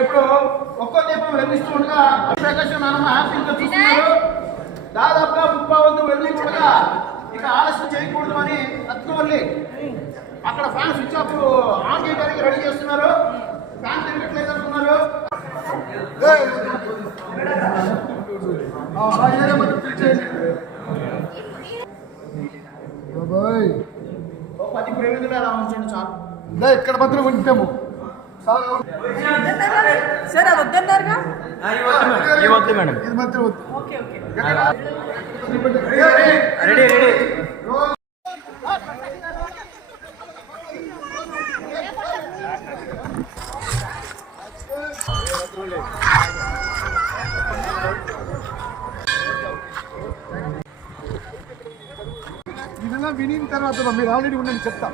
ఇప్పుడు ఒక్కో దీపం వెలిగిస్తూ ఉండగా ప్రకాశం నాన్న హ్యాపీగా చూస్తున్నారు. దాదాపుగా 30 వెలిగించగా ఇక ఆలస్యం చేయకూడదు అని అత్తుకోవాలి. అక్కడ ఫ్యాన్ స్విచ్ ఆఫ్ ఆన్ చేయడానికి రెడీ చేస్తున్నారు. ఫ్యాన్ తిరగట్లేదు అనుకున్నారు. ఒక 10 ప్రేమికులు అలా ఉంచండి చాలు. ఇక్కడ మాత్రం ఉంటాము సార్ అది వద్దన్నారుగా మేడం ఇది మాత్రం వద్దు. ఓకే ఓకే రెడీ రెడీ ఇదెல்லாம் వినిన తర్వాత మీరు ఆల్రెడీ ఉందని చెప్తా.